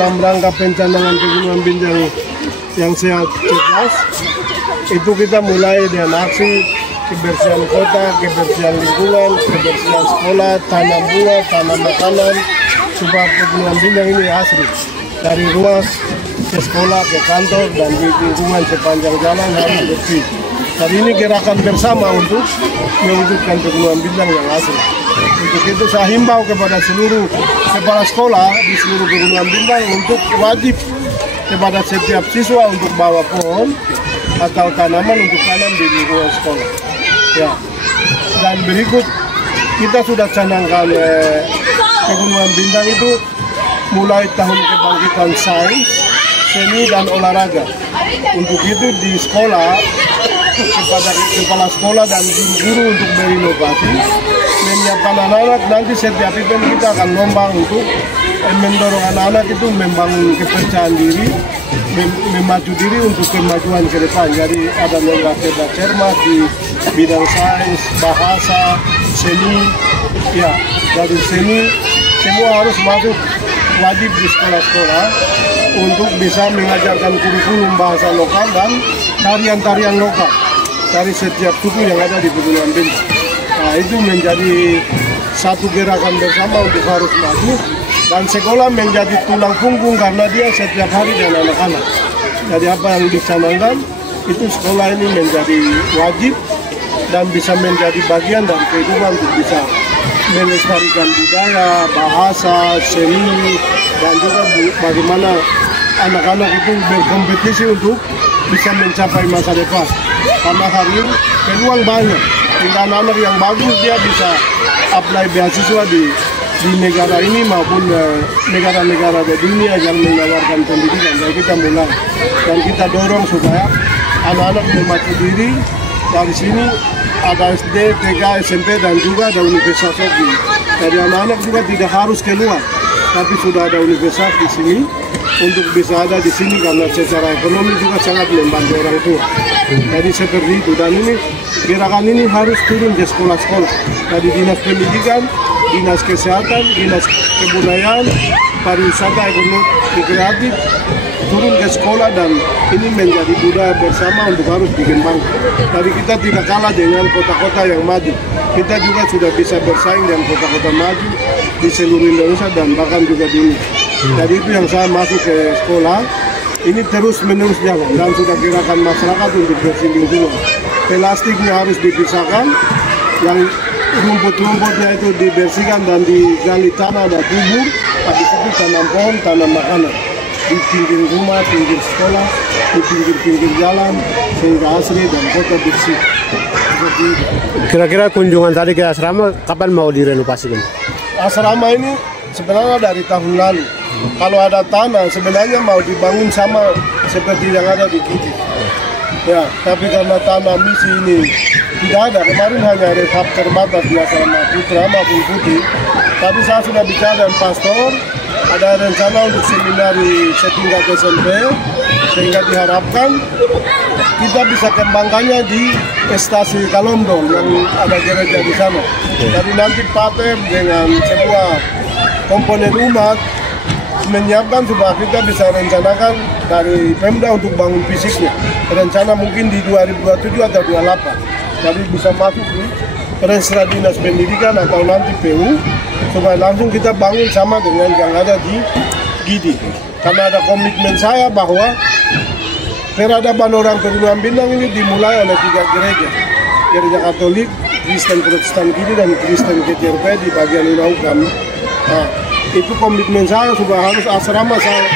dalam rangka pencanangan Pegunungan Bintang yang sehat cerdas, itu kita mulai dengan aksi kebersihan kota, kebersihan lingkungan, kebersihan sekolah, tanam bunga, tanam makanan, supaya Pegunungan Bintang ini asri. Dari rumah ke sekolah, ke kantor, dan di lingkungan sepanjang jalan harus bersih. Hari ini gerakan bersama untuk mewujudkan Pegunungan Bintang yang asli. Untuk itu saya himbau kepada seluruh kepala sekolah di seluruh Pegunungan Bintang untuk wajib kepada setiap siswa untuk bawa pohon atau tanaman untuk tanam di lingkungan sekolah. Ya. Dan berikut kita sudah canangkan Pegunungan Bintang itu mulai tahun kebangkitan sains, seni dan olahraga. Untuk itu di sekolah kepada kepala sekolah dan guru untuk berinovasi menyiapkan anak-anak. Nanti setiap event kita akan lomba untuk mendorong anak-anak itu membangun kepercayaan diri, memaju diri untuk kemajuan ke depan. Jadi ada lomba cerdas cermat di bidang sains, bahasa, seni. Ya, dari seni semua harus masuk wajib di sekolah-sekolah untuk bisa mengajarkan kurikulum bahasa lokal dan tarian-tarian lokal dari setiap suku yang ada di Pegunungan Bintang. Nah, itu menjadi satu gerakan bersama untuk harus maju, dan sekolah menjadi tulang punggung karena dia setiap hari dengan anak-anak. Jadi apa yang dicanangkan itu sekolah ini menjadi wajib dan bisa menjadi bagian dari kehidupan untuk bisa melestarikan budaya, bahasa, seni, dan juga bagaimana anak-anak itu berkompetisi untuk bisa mencapai masa depan. Karena hari ini peluang banyak, tinggal anak yang bagus dia bisa apply beasiswa di negara ini maupun negara-negara di dunia yang menawarkan pendidikan. Jadi kita mulai dan kita dorong supaya anak-anak memacu diri. Dari sini ada SD, TK, SMP, dan juga ada universitas lagi. Jadi anak-anak juga tidak harus keluar, tapi sudah ada universitas di sini untuk bisa ada di sini karena secara ekonomi juga sangat membantu orang tua. Jadi seperti itu, dan ini gerakan ini harus turun ke sekolah-sekolah. Jadi dinas pendidikan, dinas kesehatan, dinas kebudayaan, pariwisata, ekonomi kreatif turun ke sekolah, dan ini menjadi budaya bersama untuk harus dikembangkan. Jadi kita tidak kalah dengan kota-kota yang maju. Kita juga sudah bisa bersaing dengan kota-kota maju di seluruh Indonesia dan bahkan juga dunia. Jadi itu yang saya masuk ke sekolah, ini terus menerus jalan dan sudah gerakan masyarakat untuk bersih lingkungan. Plastiknya harus dipisahkan, yang rumput-rumputnya itu dibersihkan dan digali tanah dan kubur, habis itu tanam pohon, tanam makanan di pinggir rumah, pinggir sekolah, di pinggir-pinggir jalan, sehingga asri dan kota bersih. Kira-kira kunjungan tadi ke asrama kapan mau direnovasikan? Asrama ini sebenarnya dari tahun lalu. Kalau ada tanah sebenarnya mau dibangun sama seperti yang ada di Gidi. Ya, tapi karena tanah misi ini tidak ada, kemarin hanya rehab terbatas di asrama Putra maupun Putih. Tapi saya sudah bicara dengan pastor, ada rencana untuk seminar di setingkat SMP, sehingga diharapkan kita bisa kembangkannya di stasi Kalondong yang ada gereja di sana. Jadi nanti pater dengan sebuah komponen umat menyiapkan supaya kita bisa rencanakan dari Pemda untuk bangun fisiknya. Rencana mungkin di 2027 atau 2028. Jadi bisa masuk di Resra Dinas Pendidikan atau nanti PU, supaya langsung kita bangun sama dengan yang ada di Gidi. Karena ada komitmen saya bahwa peradaban orang Pegunungan Bintang ini dimulai oleh 3 gereja. Gereja Katolik, Kristen Protestan Gidi, dan Kristen KJRP di bagian Unahukam. Nah, itu komitmen saya supaya harus asrama saya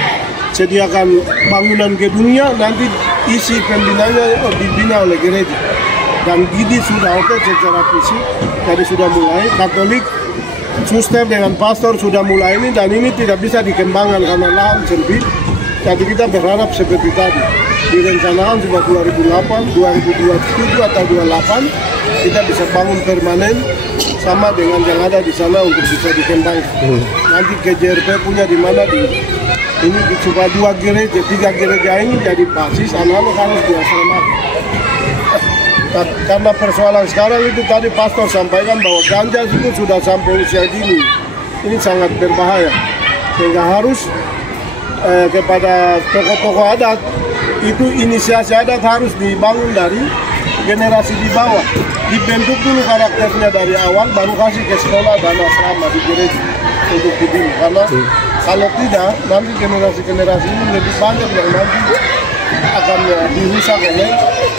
sediakan bangunan gedungnya, nanti isi pembinaannya dibina oleh gereja. Dan Gidi sudah oke secara fisik, jadi sudah mulai. Katolik, suster dengan pastor sudah mulai ini, dan ini tidak bisa dikembangkan karena lahan sempit. Jadi kita berharap seperti tadi, direncanakan juga 2008, 2027 atau 2028 kita bisa bangun permanen sama dengan yang ada di sana untuk bisa dikembangkan. Nanti KJRP punya di mana ini supaya 2 gereja, 3 gereja ini jadi basis, anak-anak harus diasramakan. Karena persoalan sekarang itu tadi pastor sampaikan bahwa ganja itu sudah sampai usia dini. Ini sangat berbahaya, sehingga harus kepada tokoh-tokoh adat, itu inisiasi adat harus dibangun dari generasi di bawah. Dibentuk dulu karakternya dari awal, baru kasih ke sekolah dan asrama di gereja untuk dibina. Karena kalau tidak, nanti generasi-generasi ini lebih banyak yang nanti akan dirusak oleh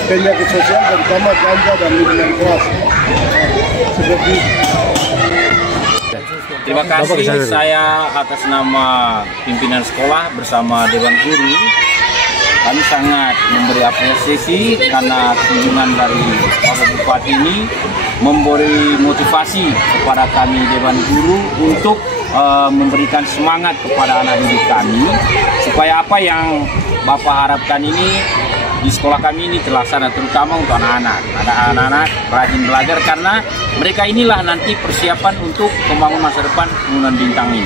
penyakit sosial, terutama ganja dan minuman keras. Seperti itu. Terima kasih, saya atas nama pimpinan sekolah bersama Dewan Guru, kami sangat memberi apresiasi karena kunjungan dari Bapak Bupati ini memberi motivasi kepada kami Dewan Guru untuk memberikan semangat kepada anak didik kami supaya apa yang Bapak harapkan ini di sekolah kami ini terlaksana, terutama untuk anak-anak. Ada anak-anak rajin belajar karena mereka inilah nanti persiapan untuk membangun masa depan Gunung Bintang ini.